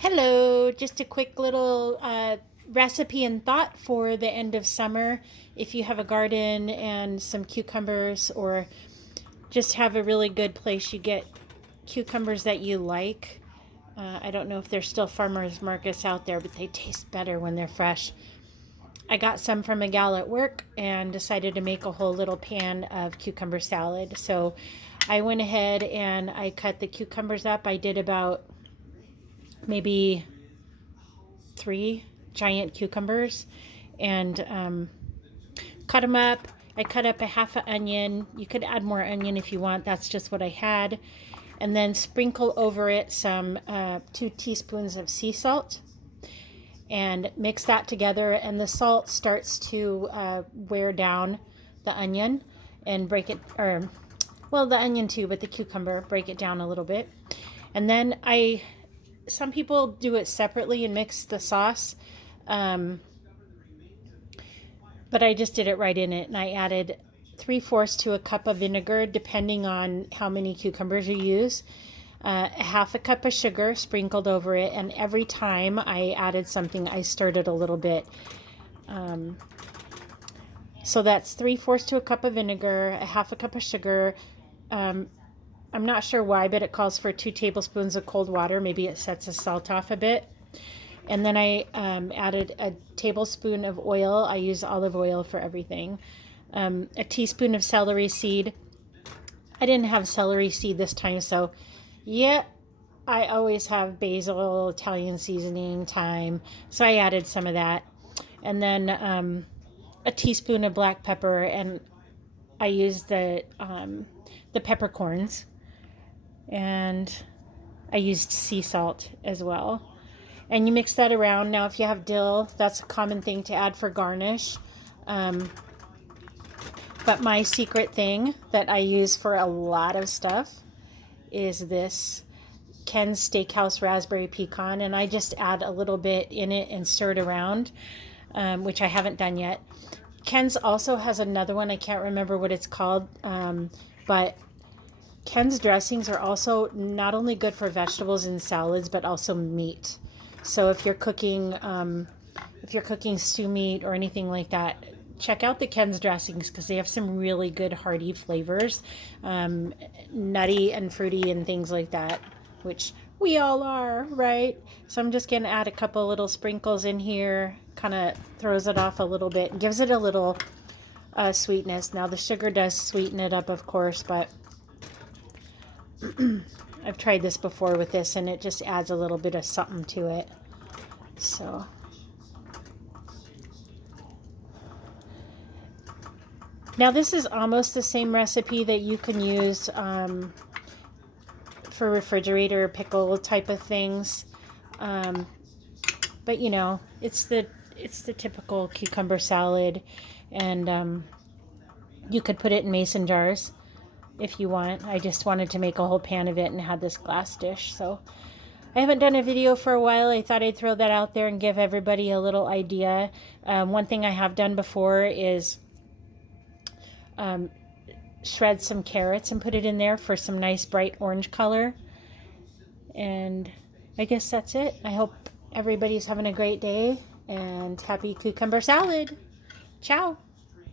Hello, just a quick little recipe and thought for the end of summer. If you have a garden and some cucumbers, or just have a really good place you get cucumbers that you like. I don't know if there's still farmers markets out there, but they taste better when they're fresh. I got some from a gal at work and decided to make a whole little pan of cucumber salad. So I went ahead and I cut the cucumbers up. I did about maybe 3 giant cucumbers and cut them up. I cut up a half an onion. You could add more onion if you want. That's just what I had. And then sprinkle over it some 2 teaspoons of sea salt and mix that together. And the salt starts to wear down the onion and break it, or well, the onion too, but the cucumber, break it down a little bit. And then some people do it separately and mix the sauce. But I just did it right in it, and I added 3/4 to a cup of vinegar, depending on how many cucumbers you use. A half a cup of sugar sprinkled over it, and every time I added something, I stirred it a little bit. So that's 3/4 to a cup of vinegar, a half a cup of sugar. I'm not sure why, but it calls for 2 tablespoons of cold water. Maybe it sets the salt off a bit. And then I added a tablespoon of oil. I use olive oil for everything. A teaspoon of celery seed. I didn't have celery seed this time, so yeah, I always have basil, Italian seasoning, thyme. So I added some of that. And then a teaspoon of black pepper, and I used the peppercorns. And I used sea salt as well. And you mix that around. Now, if you have dill, that's a common thing to add for garnish. But my secret thing that I use for a lot of stuff is this Ken's Steakhouse Raspberry Pecan. And I just add a little bit in it and stir it around, which I haven't done yet. Ken's also has another one. I can't remember what it's called, but Ken's dressings are also not only good for vegetables and salads, but also meat. So if you're cooking stew meat or anything like that, check out the Ken's dressings, because they have some really good hearty flavors, nutty and fruity and things like that, which we all are, right? So I'm just going to add a couple little sprinkles in here, kind of throws it off a little bit, gives it a little sweetness. Now the sugar does sweeten it up, of course, but I've tried this before with this, and it just adds a little bit of something to it. So now this is almost the same recipe that you can use for refrigerator pickle type of things, but you know, it's the typical cucumber salad, and you could put it in mason jars if you want. I just wanted to make a whole pan of it and had this glass dish. So I haven't done a video for a while. I thought I'd throw that out there and give everybody a little idea. One thing I have done before is shred some carrots and put it in there for some nice bright orange color. And I guess that's it. I hope everybody's having a great day, and happy cucumber salad. Ciao.